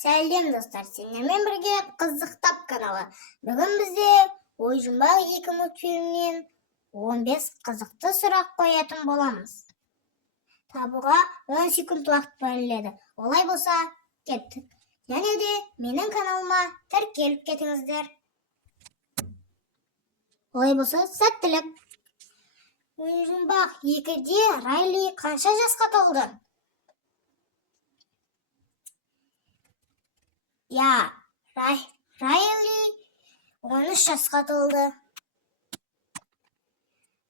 Сәлем достар, сендермен бірге қызықтап каналы. Бүгін бізде ой жұмбақ 2 мультфильмінен 15 қызықты сұрақ қоятын боламыз. Табуға 10 секунд уақыт беріледі. Олай болса, кеттік. Және де менің каналыма тіркеліп кетіңіздер. Олай болса, сәттілік. Ой жұмбақ 2-де Райли қанша жасқа толды? Я, Райли 13 жасқа толды.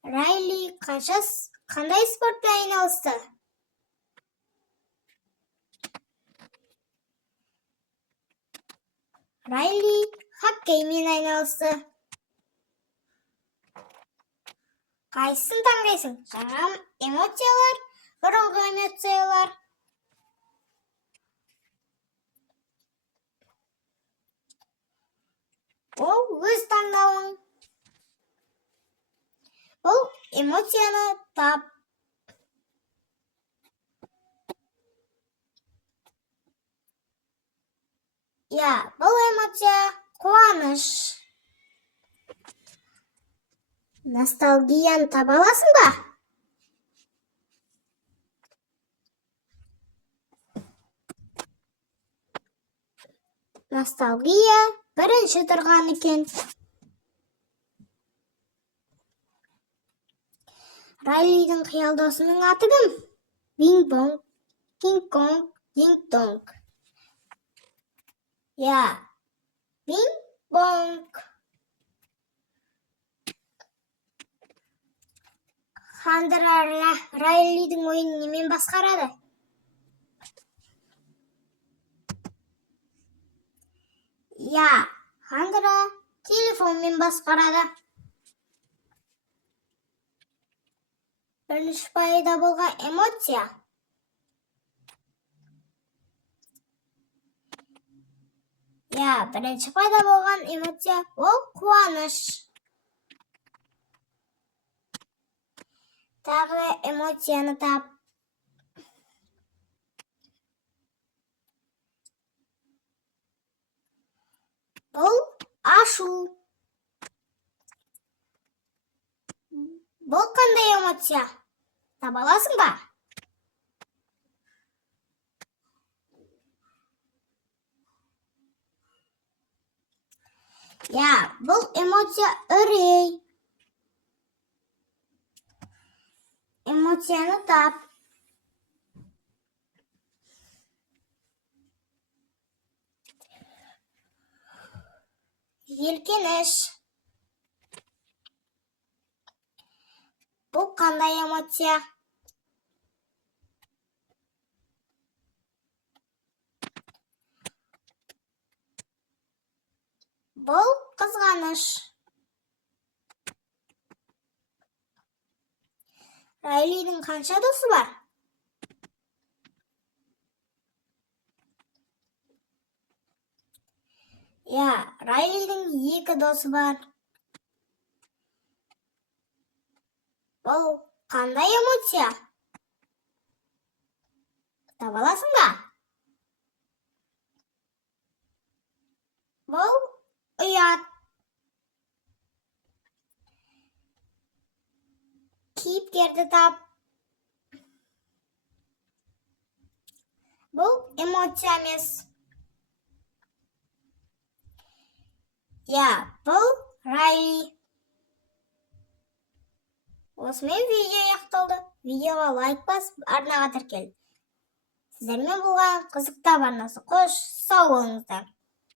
Райли қандай спортпен айналысты? Райли хоккеймен айналысты. Қайсысын таңдайсың? Жаңа эмоциялар, бұрынғы эмоциялар? Ол өз таңдауың. Бұл эмоцияны тап. Я, бұл эмоция қуаныш. Ностальгияны таба аласың ба? Ностальгия бірінші тұрған екен. Райлидің қиялдосының аты кім? Бинг-бонг, кинг-конг, динг-донг. Я, бинг-бонг. Хандра Райлидің ойын немен басқарады? Я, Хандра телефонмен басқарады. Бірінші пайда болған эмоция. Я, бірінші пайда болған эмоция ол қуаныш. Тағы эмоцияны тап. Бұл ашу. Бұл қандай эмоция? Таба аласың ба? Я, бұл эмоция үрей. Эмоцияны тап. Елкеніш. Бұл қандай эмоция? Бұл қызғаныш. Райлидің қанша досы бар? Я, Райлидің 2 досы бар. Бұл қандай эмоция? Таба аласың ба? Бұл ұят. Кейіпкерді тап. Бұл эмоция емес. Я, бұл Райли. Осымен видео аяқталды. Видеоға лайк басып, арнаға тіркел. Сіздермен болған қызықтап арнасы қош, сау болыңыздар.